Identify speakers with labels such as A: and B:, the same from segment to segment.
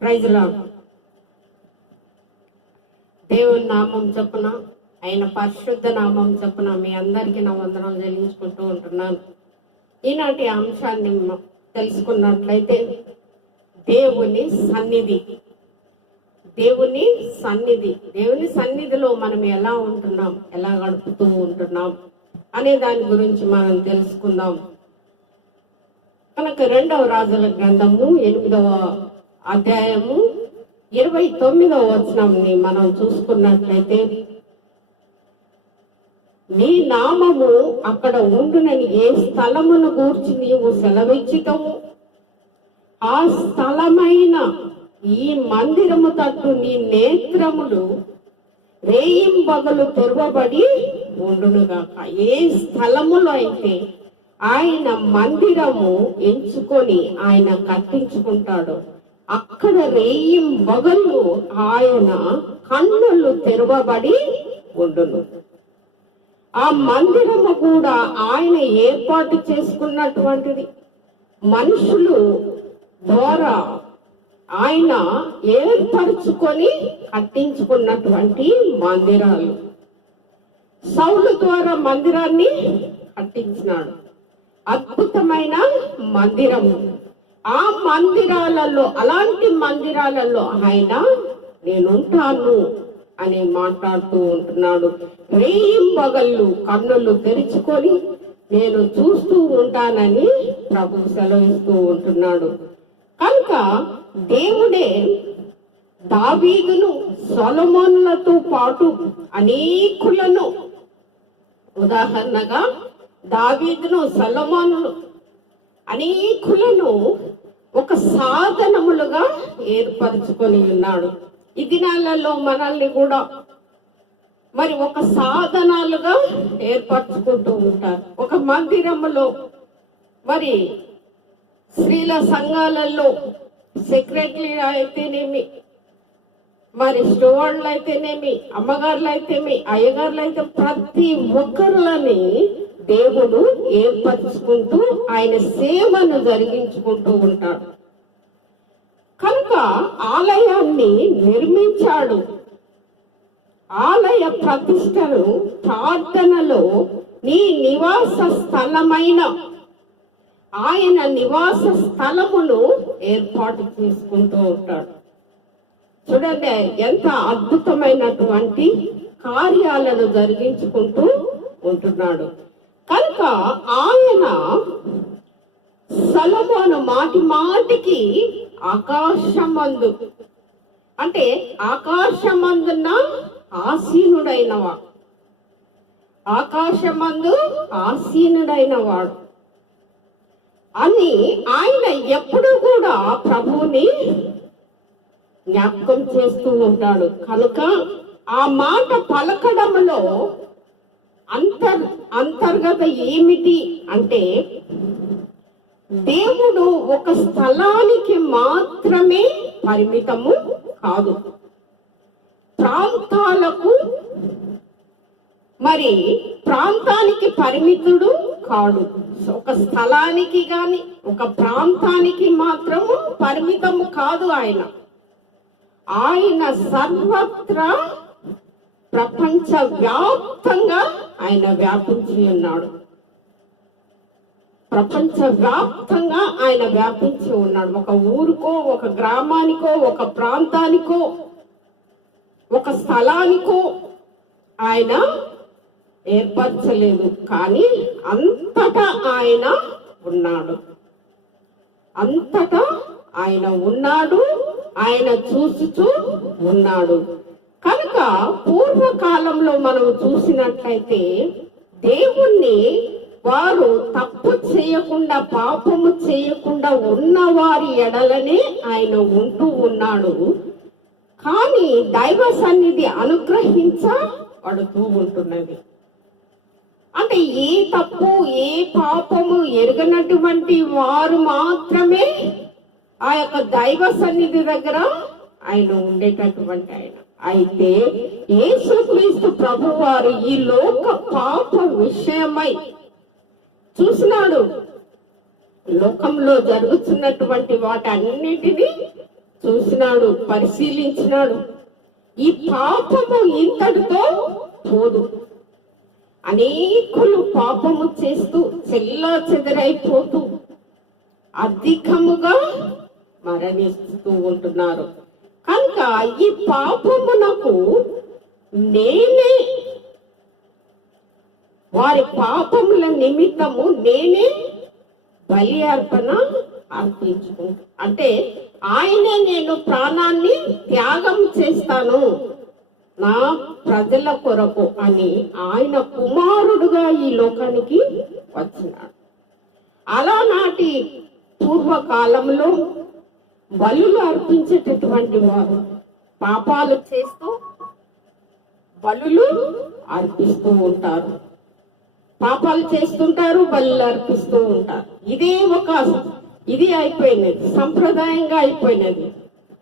A: Praise lord.
B: దేవుని నామం చొప్పున ఆయన పరిశుద్ధ నామం చొప్పున మీ అందరికీ నా వందనాలు చెల్లించుకుంటూ ఉంటున్నాను. ఈనాటి అంశాన్ని తెలుసుకున్నట్లయితే దేవుని సన్నిధి. దేవుని సన్నిధి. దేవుని సన్నిధిలో మనం ఎలా ఉంటున్నాం ఎలా గడుపుతూ ఉంటున్నాం అనే దాని గురించి మనం తెలుసుకుందాం. మనకు రెండవ రాజుల గ్రంథము ఎనిమిదవ అధ్యాయము ఇరవై తొమ్మిదవ వచనంని మనం చూసుకున్నట్లయితే నీ నామము అక్కడ ఉండునని ఏ స్థలమును గూర్చి నీవు సెలవిచ్చితవు? ఆ స్థలమైన ఈ మందిరము తట్టు నీ నేత్రములు రేయింబగలు తెరవబడి ఉండునుగాక. ఏ స్థలములో అయితే ఆయన మందిరము ఎంచుకొని ఆయన కట్టించుకుంటాడు. అక్కడ రేయింబగలు ఆయన కన్నులు తెరవబడి ఉండును. ఆ మందిరము కూడా ఆయన ఏర్పాటు చేసుకున్నటువంటిది. మనుషులు ద్వారా ఆయన ఏర్పరచుకొని కట్టించుకున్నటువంటి మందిరాలు. సౌలు ద్వారా మందిరాన్ని కట్టించినాడు. అద్భుతమైన మందిరము. ఆ మందిరాలలో అలాంటి మందిరాలలో ఆయన నేనుంటాను అని మాట్లాడుతూ ఉంటున్నాడు. రేయింబగళ్ళు కన్నులు తెరుచుకొని నేను చూస్తూ ఉంటానని ప్రభు సెలవిస్తూ ఉంటున్నాడు. కనుక దేవుడే దావీదును సొలమోన్లతో పాటు అనేకులను ఉదాహరణగా దావీదును సలమానులు అనేకులను ఒక సాధనములుగా ఏర్పరచుకొని ఉన్నాడు. ఈ దినాలలో మనల్ని కూడా మరి ఒక సాధనాలుగా ఏర్పరచుకుంటూ ఉంటారు. ఒక మందిరములో మరి స్త్రీల సంఘాలలో సెక్రటరీ అయితేనేమి మరి స్టోవర్లు అయితేనేమి అమ్మగారులు అయితేమి అయ్యగారులు అయితే ప్రతి ఒక్కరులని దేవుడు ఏర్పరచుకుంటూ ఆయన సేవను జరిగించుకుంటూ ఉంటాడు. కనుక ఆలయాన్ని నిర్మించాడు. ఆలయ ప్రతిష్టను ప్రార్థనలో నీ నివాస స్థలమైన ఆయన నివాస స్థలమును ఏర్పాటు చేసుకుంటూ ఉంటాడు. చూడండి ఎంత అద్భుతమైనటువంటి కార్యాలను జరిగించుకుంటూ ఉంటున్నాడు. కనుక ఆయన సలమోను మాటి మాటికి ఆకాశమందు అంటే ఆకాశమందున్న ఆసీనుడైనవా ఆకాశమందు ఆసీనుడైన వాడు అని ఆయన ఎప్పుడు కూడా ప్రభువుని జ్ఞాపకం చేస్తూ ఉంటాడు. కనుక ఆ మాట పలకడంలో అంతర్ అంతర్గత ఏమిటి అంటే దేవుడు ఒక స్థలానికి మాత్రమే పరిమితము కాదు. ప్రాంతాలకు మరి ప్రాంతానికి పరిమితుడు కాడు. ఒక స్థలానికి గాని ఒక ప్రాంతానికి మాత్రము పరిమితము కాదు ఆయన. ఆయన సర్వత్రా ప్రపంచ వ్యాప్తంగా ఆయన వ్యాపించి ఉన్నాడు. ప్రపంచ వ్యాప్తంగా ఆయన వ్యాపించి ఉన్నాడు. ఒక ఊరుకో ఒక గ్రామానికో ఒక ప్రాంతానికో ఒక స్థలానికో ఆయన ఏర్పరచలేదు. కానీ అంతటా ఆయన ఉన్నాడు. అంతటా ఆయన ఉన్నాడు. ఆయన చూసుచూ ఉన్నాడు. కనుక పూర్వకాలంలో మనం చూసినట్లయితే దేవుణ్ణి వారు తప్పు చేయకుండా పాపము చేయకుండా ఉన్న వారి ఎడలనే ఆయన ఉంటూ ఉన్నాడు. కానీ దైవ సన్నిధి అనుగ్రహించబడుతూ ఉంటున్నది. అంటే ఏ తప్పు ఏ పాపము ఎరగనటువంటి వారు మాత్రమే ఆ యొక్క దైవ సన్నిధి దగ్గర ఆయన ఉండేటటువంటి ఆయన. అయితే యేసుక్రీస్తు ప్రభు వారు ఈ లోక పాప విషయమై చూసినాడు. లోకంలో జరుగుతున్నటువంటి వాటన్నిటినీ చూసినాడు పరిశీలించినాడు. ఈ పాపము ఇంతటితో పోదు. అనేకులు పాపము చేస్తూ చెల్లా చెదరైపోతూ అధికముగా మరణిస్తూ ఉంటున్నారు. కనుక ఈ పాపమునకు నేనే. వారి పాపముల నిమిత్తము నేనే బలి అర్పణ అర్పించుకుంటా అంటే ఆయనే నేను ప్రాణాన్ని త్యాగం చేస్తాను నా ప్రజల కొరకు అని ఆయన కుమారుడుగా ఈ లోకానికి వచ్చినాడు. అలానాటి పూర్వకాలంలో బలులు అర్పించేటటువంటి వారు పాపాలు చేస్తూ బలులు అర్పిస్తూ ఉంటారు. పాపాలు చేస్తుంటారు బలులు అర్పిస్తూ ఉంటారు. ఇదే ఒక ఇది అయిపోయినది. సంప్రదాయంగా అయిపోయినది.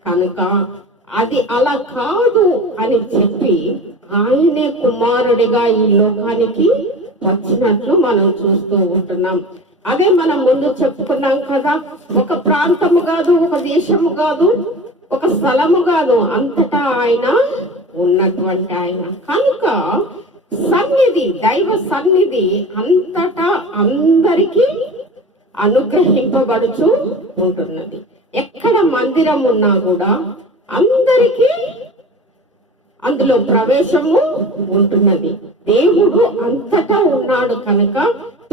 B: కనుక అది అలా కాదు అని చెప్పి ఆయనే కుమారుడిగా ఈ లోకానికి వచ్చినట్లు మనం చూస్తూ ఉంటున్నాం. అదే మనం ముందు చెప్పుకున్నాం కదా ఒక ప్రాంతము కాదు ఒక దేశము కాదు ఒక స్థలము కాదు అంతటా ఆయన ఉన్నటువంటి ఆయన. కనుక సన్నిధి దైవ సన్నిధి అంతటా అందరికీ అనుగ్రహింపబడుచు ఉంటున్నది. ఎక్కడ మందిరం ఉన్నా కూడా అందరికీ అందులో ప్రవేశము ఉంటున్నది. దేవుడు అంతటా ఉన్నాడు కనుక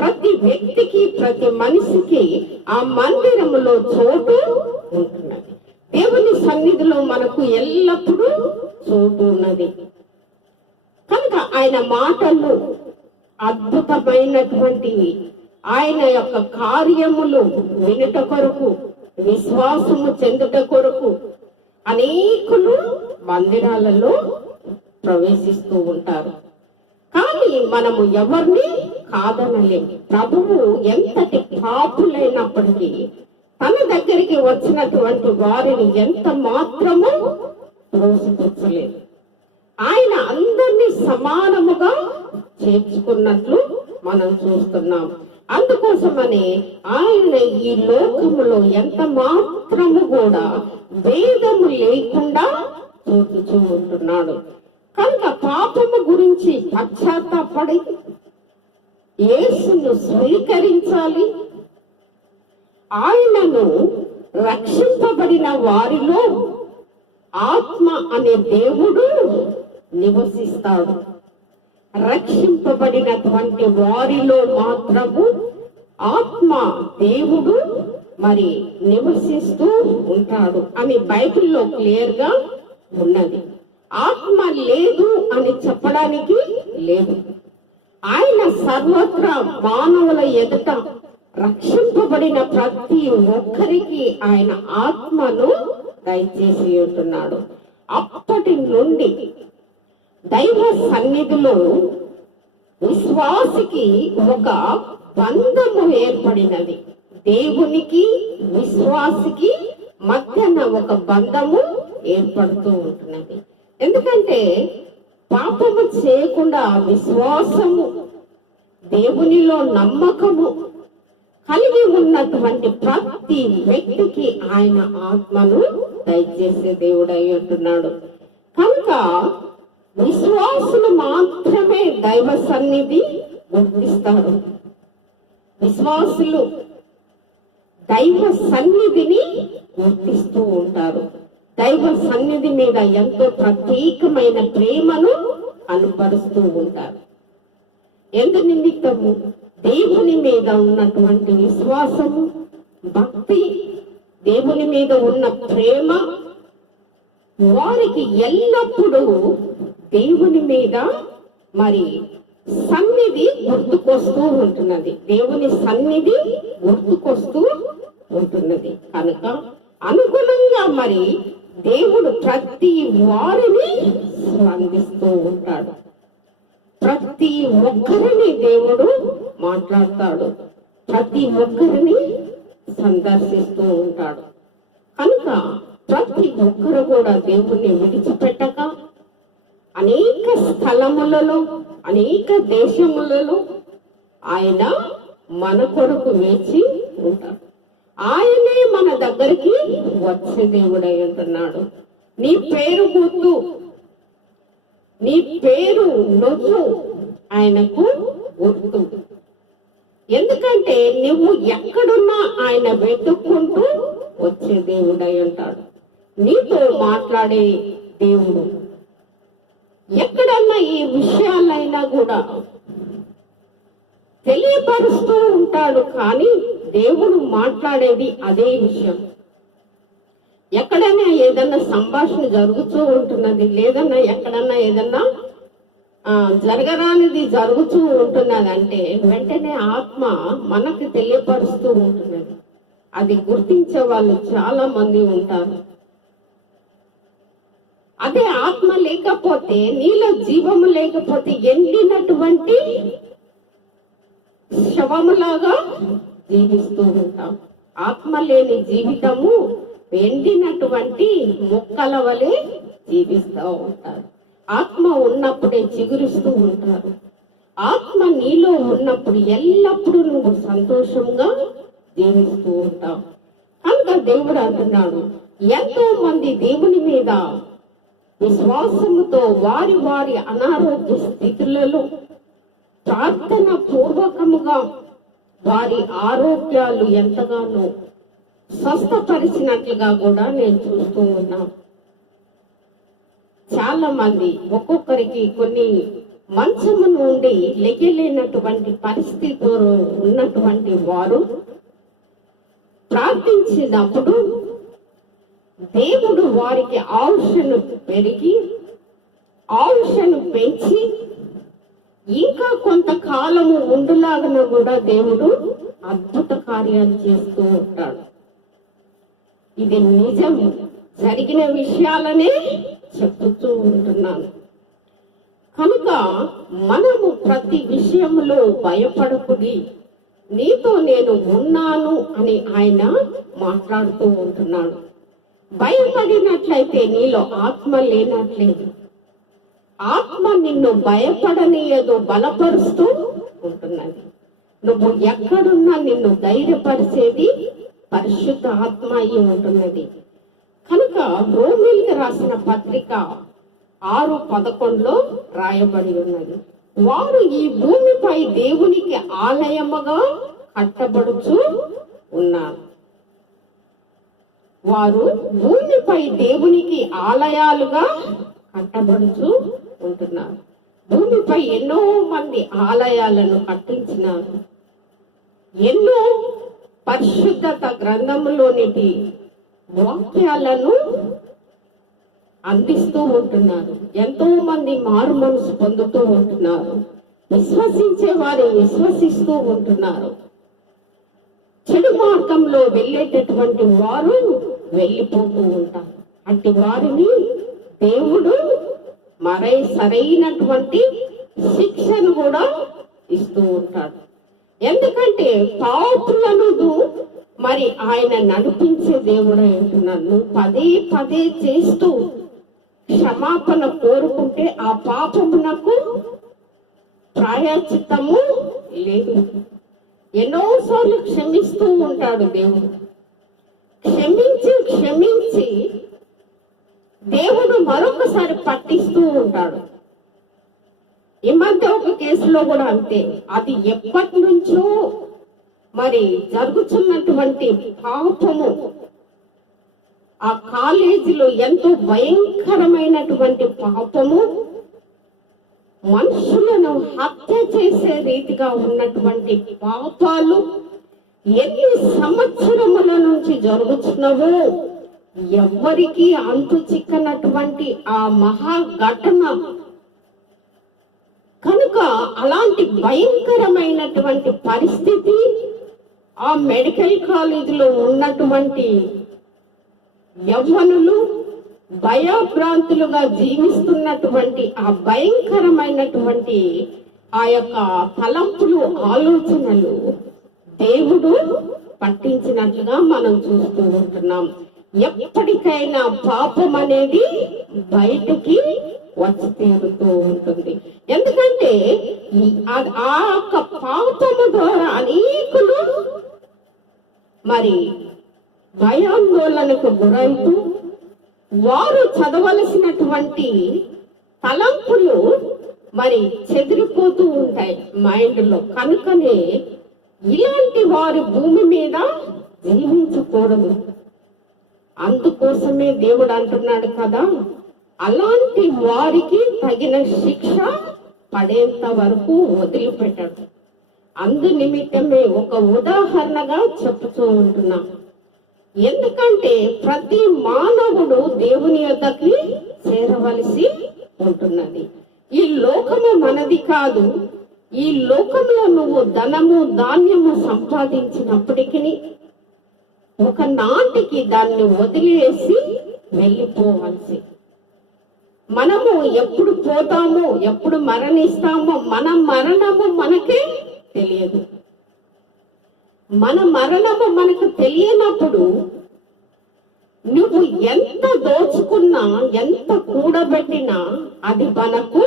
B: ప్రతి వ్యక్తికి ప్రతి మనిషికి ఆ మందిరములో చోటు ఉంటున్నది. దేవుని సన్నిధిలో మనకు ఎల్లప్పుడూ చోటు ఉన్నది. కనుక ఆయన మాటలు అద్భుతమైనటువంటివి ఆయన యొక్క కార్యములు వినుట కొరకు విశ్వాసము చెందుట కొరకు అనేకులు మందిరాలలో ప్రవేశిస్తూ ఉంటారు. కానీ మనము ఎవరిని కాదనలేము ప్రభువు ఎంతటి పాపులైనప్పటికీ తన దగ్గరికి వచ్చినటువంటి వారిని ఎంత మాత్రము త్రోసిపుచ్చలేదు. ఆయన అందరినీ సమానముగా చేర్చుకున్నట్లు మనం చూస్తున్నాం. అందుకోసమని ఆయన ఈ లోకములో ఎంత మాత్రము కూడా భేదము లేకుండా చూపుతూ ఉంటున్నాడు. కనుక పాపము గురించి పశ్చాత్తాపడి యేసును స్వీకరించాలి. ఆయనను రక్షింపబడిన వారిలో ఆత్మ అనే దేవుడు నివసిస్తాడు. రక్షింపబడినటువంటి వారిలో మాత్రము ఆత్మ దేవుడు మరి నివసిస్తూ ఉంటాడు అని బైబిల్లో క్లియర్గా ఉన్నది. ఆత్మ లేదు అని చెప్పడానికి లేదు. ఆయన సర్వత్రా మానవుల ఎదుట రక్షింపబడిన ప్రతి ఒక్కరికి ఆయన ఆత్మను దయచేసి ఉంటున్నాడు. అప్పటి నుండి దైవ సన్నిధిలో విశ్వాసికి ఒక బంధము ఏర్పడినది. దేవునికి విశ్వాసికి మధ్యన ఒక బంధము ఏర్పడుతూ ఉంటున్నది. ఎందుకంటే పాపము చేయకుండా విశ్వాసము దేవునిలో నమ్మకము కలిగి ఉన్నటువంటి ప్రతి వ్యక్తికి ఆయన ఆత్మను దయచేసే దేవుడై ఉంటున్నాడు. కనుక విశ్వాసులు మాత్రమే దైవ సన్నిధి గుర్తిస్తారు. విశ్వాసులు దైవ సన్నిధిని గుర్తిస్తూ ఉంటారు. దైవ సన్నిధి మీద ఎంతో ప్రత్యేకమైన ప్రేమను అనుపరుస్తూ ఉంటారు. ఎందు నిమిత్తము? దేవుని మీద ఉన్నటువంటి విశ్వాసము భక్తి దేవుని మీద ఉన్న ప్రేమ వారికి ఎల్లప్పుడూ దేవుని మీద మరి సన్నిధి గుర్తుకొస్తూ ఉంటున్నది. దేవుని సన్నిధి గుర్తుకొస్తూ ఉంటున్నది. కనుక అనుగుణంగా మరి దేవుడు ప్రతి వారిని స్పందిస్తూ ఉంటాడు. ప్రతి ఒక్కరిని దేవుడు మాట్లాడతాడు. ప్రతి ఒక్కరిని సందర్శిస్తూ ఉంటాడు. కనుక ప్రతి ఒక్కరు కూడా దేవుణ్ణి విడిచిపెట్టక అనేక స్థలములలో అనేక దేశములలో ఆయన మన కొరకు వేచి ఉంటారు. ఆయనే మన దగ్గరికి వచ్చే దేవుడై ఉంటున్నాడు. నీ పేరు గుర్తు. నీ పేరు నొచ్చు. ఆయనకు గుర్తు. ఎందుకంటే నువ్వు ఎక్కడున్నా ఆయన వెతుక్కుంటూ వచ్చే దేవుడై ఉంటాడు. నీతో మాట్లాడే దేవుడు. ఎక్కడన్నా ఈ విషయాలైనా కూడా తెలియపరుస్తూ ఉంటాడు కానీ దేవుడు మాట్లాడేది అదే విషయం. ఎక్కడైనా ఏదన్నా సంభాషణ జరుగుతూ ఉంటున్నది లేదన్నా ఎక్కడన్నా ఏదన్నా జరగరానిది జరుగుతూ ఉంటున్నది అంటే వెంటనే ఆత్మ మనకు తెలియపరుస్తూ ఉంటున్నది. అది గుర్తించే వాళ్ళు చాలా మంది ఉంటారు. అదే ఆత్మ లేకపోతే నీలో జీవము లేకపోతే ఎండినటువంటి శవములాగా జీవిస్తూ ఉంటాం. ఆత్మ లేని జీవితము ఎండినటువంటి మొక్కల వలె జీవిస్తూ ఉంటారు. ఆత్మ ఉన్నప్పుడే చిగురిస్తూ ఉంటారు. ఆత్మ నీలో ఉన్నప్పుడు ఎల్లప్పుడూ నువ్వు సంతోషంగా జీవిస్తూ ఉంటావు. కనుక దేవుడు అంటున్నాడు ఎంతో మంది దేవుని మీద విశ్వాసముతో వారి వారి అనారోగ్య స్థితులలో ప్రార్థన పూర్వకముగా వారి ఆరోగ్యాలు ఎంతగానో స్వస్థపరిచినట్లుగా కూడా నేను చూస్తూ ఉన్నాను చాలా మంది ఒక్కొక్కరికి కొన్ని మంచము నుండి లెగలేనటువంటి పరిస్థితిలో ఉన్నటువంటి వారు ప్రార్థించినప్పుడు దేవుడు వారికి ఆయుషను పెరిగి ఆయుషను పెంచి ఇంకా కొంతకాలము ఉండులాగన కూడా దేవుడు అద్భుత కార్యాలు చేస్తూ ఉంటాడు. ఇది నిజం. జరిగిన విషయాలనే చెప్తూ ఉంటున్నాను. కనుక మనము ప్రతి విషయంలో భయపడకుడి. నీతో నేను ఉన్నాను అని ఆయన మాట్లాడుతూ ఉంటున్నాడు. భయపడినట్లయితే నీలో ఆత్మ లేనట్లేదు. ఆత్మ నిన్ను భయపడనీయదు బలపరుస్తూ ఉంటున్నది. నువ్వు ఎక్కడున్నా నిన్ను ధైర్యపరిచేది పరిశుద్ధ ఆత్మ అయి ఉంటున్నది. కనుక రోమిల్కి రాసిన పత్రిక ఆరు పదకొండులో రాయబడి ఉన్నది. వారు ఈ భూమిపై దేవునికి ఆలయముగా కట్టబడుచు ఉన్నారు. వారు భూమిపై దేవునికి ఆలయాలుగా కట్టబడుచు ఉంటున్నారు భూమిపై ఎన్నో మంది ఆలయాలను కట్టించినారు. ఎన్నో పరిశుద్ధత గ్రంథములోనికి వాక్యాలను అందిస్తూ ఉంటున్నారు. ఎంతో మంది మారు మనసు పొందుతూ ఉంటున్నారు. విశ్వసించే వారు విశ్వసిస్తూ ఉంటున్నారు. చెడు మార్గంలో వెళ్ళేటటువంటి వారు వెళ్ళిపోతూ ఉంటారు. అట్టి వారిని దేవుడు మరై సరైనటువంటి శిక్షను కూడా ఇస్తూ ఉంటాడు. ఎందుకంటే పాపులను మరి ఆయన నడిపించే దేవుడు అంటున్నాను నువ్వు పదే పదే చేస్తూ క్షమాపణ కోరుకుంటే ఆ పాపమునకు ప్రాయచిత్తము లేదు. ఎన్నోసార్లు క్షమిస్తూ ఉంటాడు దేవుడు. క్షమించి క్షమించి దేవుడు మరొకసారి పట్టిస్తూ ఉంటాడు. ఈ మధ్య ఒక కేసులో కూడా అంతే. అది ఎప్పటి నుంచో మరి జరుగుతున్నటువంటి పాపము. ఆ కాలేజీలో ఎంతో భయంకరమైనటువంటి పాపము. మనుషులను హత్య చేసే రీతిగా ఉన్నటువంటి పాపాలు ఎన్ని సంవత్సరముల నుంచి జరుగుతున్నవో ఎవ్వరికి అంతు చిక్కనటువంటి ఆ మహా ఘటన కనుక అలాంటి భయంకరమైనటువంటి పరిస్థితి ఆ మెడికల్ కాలేజీలో ఉన్నటువంటి యవ్వనులు భయభ్రాంతులుగా జీవిస్తున్నటువంటి ఆ భయంకరమైనటువంటి ఆ యొక్క తలంపులు ఆలోచనలు దేవుడు పట్టించినట్లుగా మనం చూస్తూ ఉంటున్నాం. ఎప్పటికైనా పాపం అనేది బయటికి వచ్చి తీరుతూ ఉంటుంది. ఎందుకంటే ఈ- ఆ యొక్క పాపము ద్వారా అనేకులు మరి భయాందోళనకు గురవుతూ వారు చదవలసినటువంటి తలంపులు మరి చెదిరిపోతూ ఉంటాయి మైండ్లో. కనుకనే ఇలాంటి వారు భూమి మీద జీవించకూడదు. అందుకోసమే దేవుడు అంటున్నాడు కదా అలాంటి వారికి తగిన శిక్ష పడేంత వరకు వదిలిపెట్టాడు. అందు నిమిత్తమే ఒక ఉదాహరణగా చెప్పుతూ ఉంటున్నాం. ఎందుకంటే ప్రతి మానవుడు దేవుని యొక్కకి చేరవలసి ఉంటున్నది. ఈ లోకము మనది కాదు. ఈ లోకంలో నువ్వు ధనము ధాన్యము సంపాదించినప్పటికీ ఒక నాటికి దాన్ని వదిలేసి వెళ్ళిపోవాల్సి. మనము ఎప్పుడు పోతామో ఎప్పుడు మరణిస్తామో మన మరణము మనకే తెలియదు. మన మరణము మనకు తెలియనప్పుడు నువ్వు ఎంత దోచుకున్నా ఎంత కూడబెట్టినా అది మనకు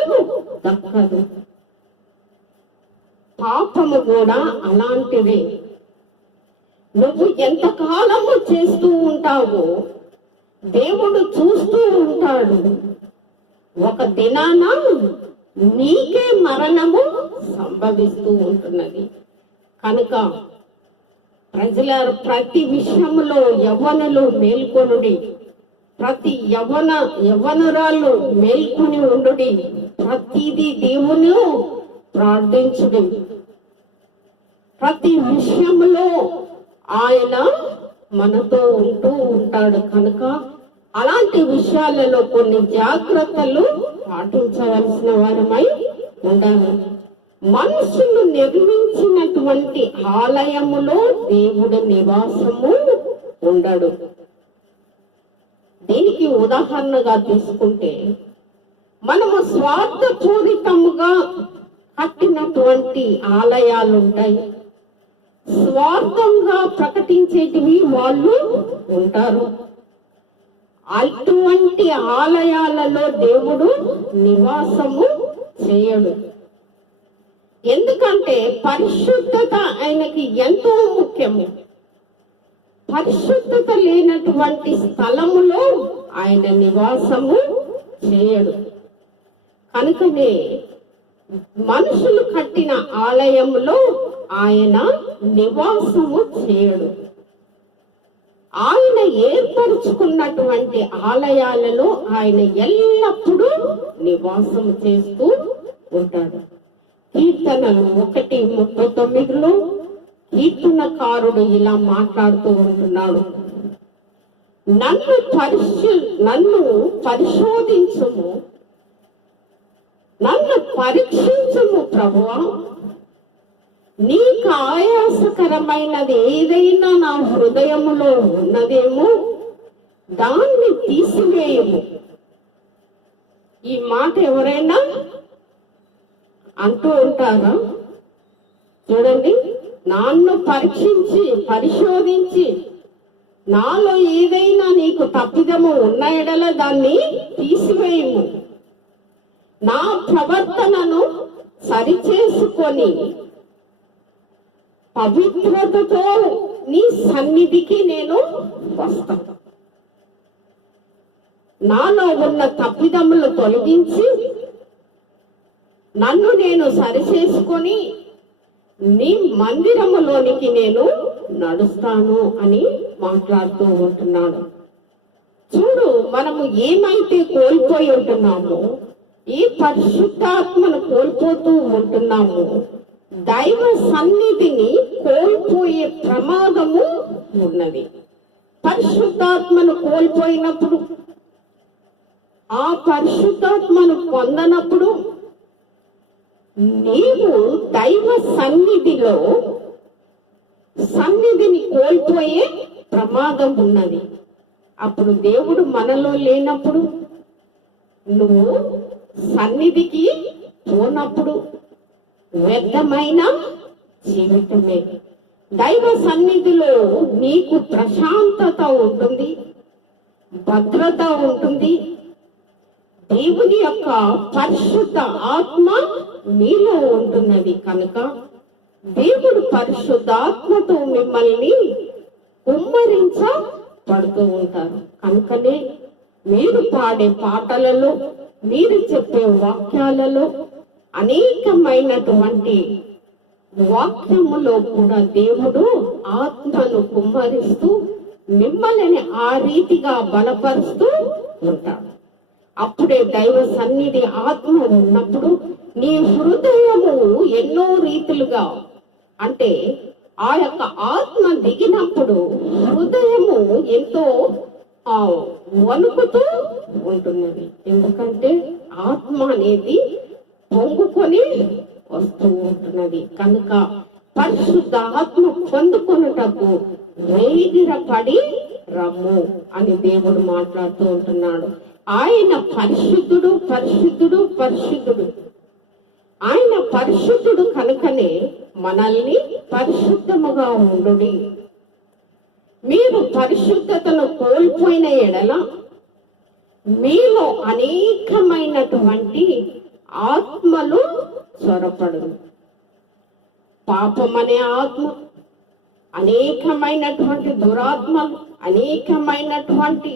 B: దక్కదు. పాపము కూడా అలాంటివే. నువ్వు ఎంత కాలము చేస్తూ ఉంటావో దేవుడు చూస్తూ ఉంటాడు. ఒక దినాన నీకే మరణము సంభవిస్తూ ఉంటున్నది. కనుక ప్రజల ప్రతి విషయంలో యవ్వనులు మేల్కొనుడి. ప్రతి యవ్వన యవ్వనురాలు మేల్కొని ఉండుడి. ప్రతిదీ దేవుని ప్రార్థించుడి. ప్రతి విషయంలో ఆయన మనతో ఉంటూ ఉంటాడు కనుక అలాంటి విషయాలలో కొన్ని జాగ్రత్తలు పాటించవలసిన వారమై ఉండాలి. మనుషులు నిర్మించినటువంటి ఆలయములో దేవుడు నివాసము ఉండడు. దీనికి ఉదాహరణగా తీసుకుంటే మనము స్వార్థపూరితముగా కట్టినటువంటి ఆలయాలు ఉంటాయి స్వార్థంగా ప్రకటించేటివి వాళ్ళు ఉంటారు. అటువంటి ఆలయాలలో దేవుడు నివాసము చేయడు. ఎందుకంటే పరిశుద్ధత ఆయనకి ఎంతో ముఖ్యము. పరిశుద్ధత లేనటువంటి స్థలములో ఆయన నివాసము చేయడు. కనుకనే మనుషులు కట్టిన ఆలయంలో ఆయన నివాసము చేయడు ఆయన ఏర్పరుచుకున్నటువంటి ఆలయాలలో ఆయన ఎల్లప్పుడూ నివాసం చేస్తూ ఉంటాడు. కీర్తనలు ఒకటి ముప్పై తొమ్మిదిలో కీర్తనకారుడు ఇలా మాట్లాడుతూ ఉంటున్నాడు. నన్ను పరిశు నన్ను పరిశోధించుము. నన్ను పరీక్షించుము ప్రభువా. నీకు ఆయాసకరమైనది ఏదైనా నా హృదయములో ఉన్నదేమో దాన్ని తీసివేయము. ఈ మాట ఎవరైనా అంటూ ఉంటారా? చూడండి నాన్ను పరీక్షించి పరిశోధించి నాలో ఏదైనా నీకు తప్పిదము ఉన్న ఎడల దాన్ని తీసివేయము. నా ప్రవర్తనను సరిచేసుకొని పవిత్రతతో నీ సన్నిధికి నేను వస్తాను నాలో ఉన్న తప్పిదమ్ములు తొలగించి నన్ను నేను సరిచేసుకొని నీ మందిరములోనికి నేను నడుస్తాను అని మాట్లాడుతూ ఉంటున్నాడు. చూడు మనము ఏమైతే కోల్పోయి ఉంటున్నామో ఈ పరిశుద్ధాత్మను కోల్పోతూ ఉంటున్నాము దైవ సన్నిధిని కోల్పోయే ప్రమాదము ఉన్నది. పరిశుద్ధాత్మను కోల్పోయినప్పుడు ఆ పరిశుద్ధాత్మను పొందనప్పుడు నీవు దైవ సన్నిధిలో సన్నిధిని కోల్పోయే ప్రమాదం ఉన్నది. అప్పుడు దేవుడు మనలో లేనప్పుడు నువ్వు సన్నిధికి పోనప్పుడు వ్యర్థమైన జీవితమే. దైవ సన్నిధిలో నీకు ప్రశాంతత ఉంటుంది భద్రత ఉంటుంది. దేవుని యొక్క పరిశుద్ధ ఆత్మ మీలో ఉంటున్నది కనుక దేవుడు పరిశుద్ధాత్మతో మిమ్మల్ని మిమ్మల్ని కుమ్మరించబడుతూ ఉంటారు. కనుకనే మీరు పాడే పాటలలో మీరు చెప్పే వాక్యాలలో అనేకమైనటువంటి వాక్యములో కూడా దేవుడు ఆత్మను కుమ్మరిస్తూ మిమ్మల్ని ఆ రీతిగా బలపరుస్తూ ఉంటాడు. అప్పుడే దైవ సన్నిధి ఆత్మ ఉన్నప్పుడు నీ హృదయము ఎన్నో రీతులుగా అంటే ఆ యొక్క ఆత్మ దిగినప్పుడు హృదయము ఎంతో వణుకుతూ ఉంటున్నది. ఎందుకంటే ఆత్మ అనేది పొంగుకొని వస్తూ ఉంటున్నది. కనుక పరిశుద్ధ ఆత్మ పొందుకొనుటకు వేగిర పడి రమ్ము అని దేవుడు మాట్లాడుతూ ఉంటున్నాడు. ఆయన పరిశుద్ధుడు పరిశుద్ధుడు పరిశుద్ధుడు. ఆయన పరిశుద్ధుడు కనుకనే మనల్ని పరిశుద్ధముగా ఉండుడి. మీరు పరిశుద్ధతను కోల్పోయిన ఎడల మీలో అనేకమైనటువంటి ఆత్మలు చొరపడు పాపం అనే ఆత్మ అనేకమైనటువంటి దురాత్మలు అనేకమైనటువంటి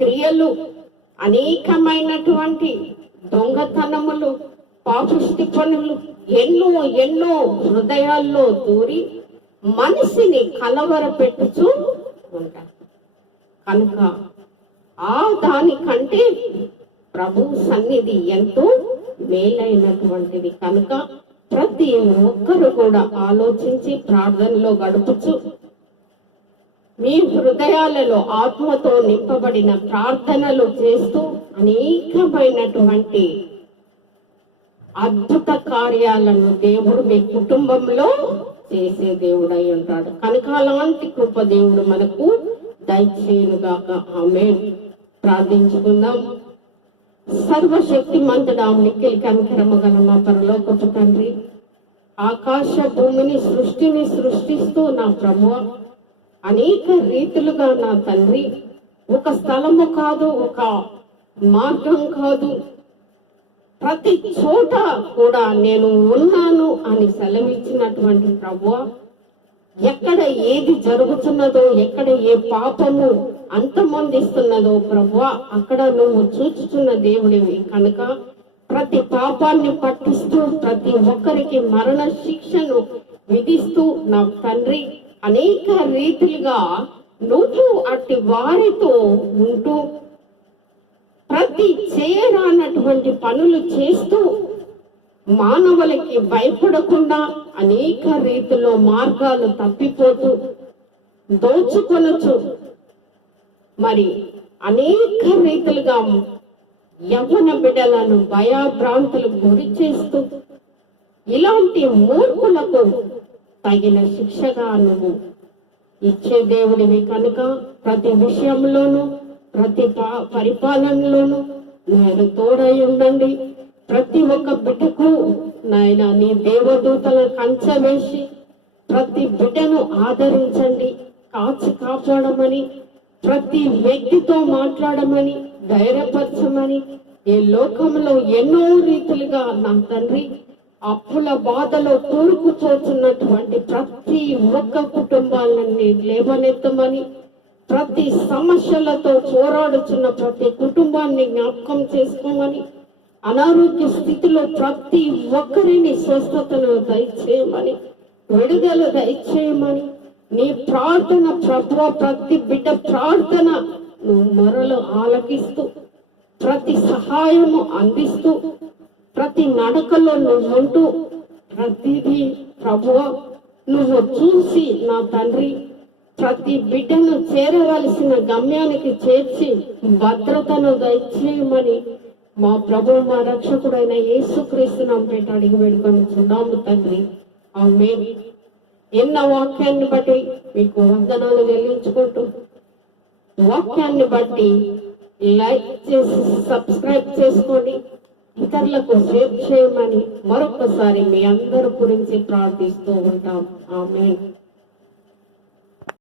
B: క్రియలు అనేకమైనటువంటి దొంగతనములు పాపిష్టి పనులు ఎన్నో ఎన్నో హృదయాల్లో దూరి మనిషిని కలవర పెట్టుచూ ఉంటారు. కనుక ఆ దానికంటే ప్రభు సన్నిధి ఎంతో మేలైనటువంటిది. కనుక ప్రతి ఒక్కరు కూడా ఆలోచించి ప్రార్థనలో గడుపుచు. మీ హృదయాలలో ఆత్మతో నింపబడిన ప్రార్థనలు చేస్తూ అనేకమైనటువంటి అద్భుత కార్యాలను దేవుడు మీ కుటుంబంలో చేసే దేవుడై ఉంటాడు. కనుక అలాంటి కృప దేవుడు మనకు దయచేయునుగాక. ఆమె ప్రార్థించుకుందాం. సర్వశక్తి మంతుడా నిఖిల్ కనికరము గల మా పరలోకపు తండ్రి. ఆకాశ భూమిని సృష్టిని సృష్టిస్తూ నా ప్రభు అనేక రీతులుగా నా తండ్రి. ఒక స్థలము కాదు ఒక మార్గం కాదు. ప్రతి చోట కూడా నేను ఉన్నాను అని సెలవిచ్చినటువంటి ప్రభు ఎక్కడ ఏది జరుగుతున్నదో ఎక్కడ ఏ పాపము అంతమొందిస్తున్నదో ప్రభు అక్కడ నువ్వు చూచుచున్న దేవుడివి కనుక ప్రతి పాపాన్ని పట్టిస్తూ ప్రతి ఒక్కరికి మరణ శిక్షను విధిస్తూ నా తండ్రి అనేక రీతిలుగా నువ్వు అట్టి వారితో ఉంటూ ప్రతి చేయరానటువంటి పనులు చేస్తూ మానవులకి భయపడకుండా అనేక రీతిలో మార్గాలు తప్పిపోతూ దోచుకొనచ్చు. మరి అనేక రీతులుగా యవ్వన బిడ్డలను భయాభ్రాంతులకు గురి చేస్తూ ఇలాంటి మూర్ఖులకు తగిన శిక్షగా నువ్వు ఇచ్చే దేవుడివి కనుక ప్రతి విషయంలోనూ ప్రతి పా- పరిపాలనలోనూ నేను తోడై ఉండండి. ప్రతి ఒక్క బిడ్డకు నాయన నీ దేవదూతల కంచవేసి ప్రతి బిడ్డను ఆదరించండి. కాచి కాపాడమని ప్రతి వ్యక్తితో మాట్లాడమని ధైర్యపరచమని ఈ లోకంలో ఎన్నో రీతులుగా నా తండ్రి అప్పుల బాధలో కూరుకుపోతున్నటువంటి ప్రతి ఒక్క కుటుంబాలని లేవనెత్తమని ప్రతి సమస్యలతో పోరాడుతున్న ప్రతి కుటుంబాన్ని జ్ఞాపకం చేసుకోమని అనారోగ్య స్థితిలో ప్రతి ఒక్కరిని స్వస్థతను దయచేయమని విడుదల దయచేయమని నీ ప్రార్థన ప్రభు ప్రతి బిడ్డ ప్రార్థన నువ్వు మొరలు ఆలకిస్తూ ప్రతి సహాయము అందిస్తూ ప్రతి నడకలో నువ్వు ఉంటూ ప్రతిదీ ప్రభువ నువ్వు చూసి నా తండ్రి ప్రతి బిడ్డను చేరవలసిన గమ్యానికి చేర్చి భద్రతను దయచేయమని మా ప్రభు మా రక్షకుడైన యేసుక్రీస్తు నామపేట అడిగి వేడుకొని చూడాము తండ్రి. ఆమె ఎన్న వాక్యాన్ని బట్టి మీకు వందనాలు చెల్లించుకుంటూ వాక్యాన్ని బట్టి లైక్ చేసి సబ్స్క్రైబ్ చేసుకొని ఇతరులకు షేర్ చేయమని మరొకసారి మీ అందరి గురించి ప్రార్థిస్తూ ఉంటాం. ఆమె